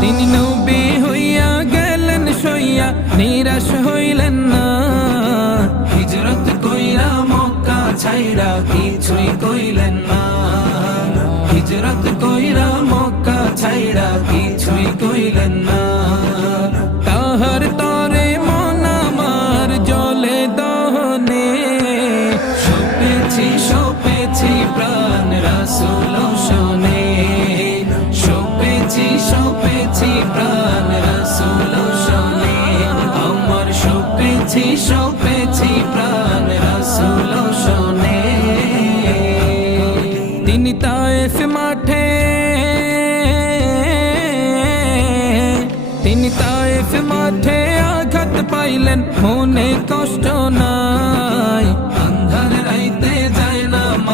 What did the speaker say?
তিনি নবী হইয়া গেলেন সইয়া, নিরাশ হইলেন না। হিজরত কইরা মক্কা ছাইরা কিছুই কইলেন না। হিজরত কইরা মক্কা ছাইরা কিছুই কইলেন না। তাহার তরে মন আমার জলে দহনে, সপেছি প্রাণ রাসূল শোনে। সপেছি প্রাণ রাসূল শোনে। আমার সপেছি প্রাণ রাসূল শোনে। তিনি তায়েফ মাঠে আঘাত পাইলেন, মনে কষ্ট না।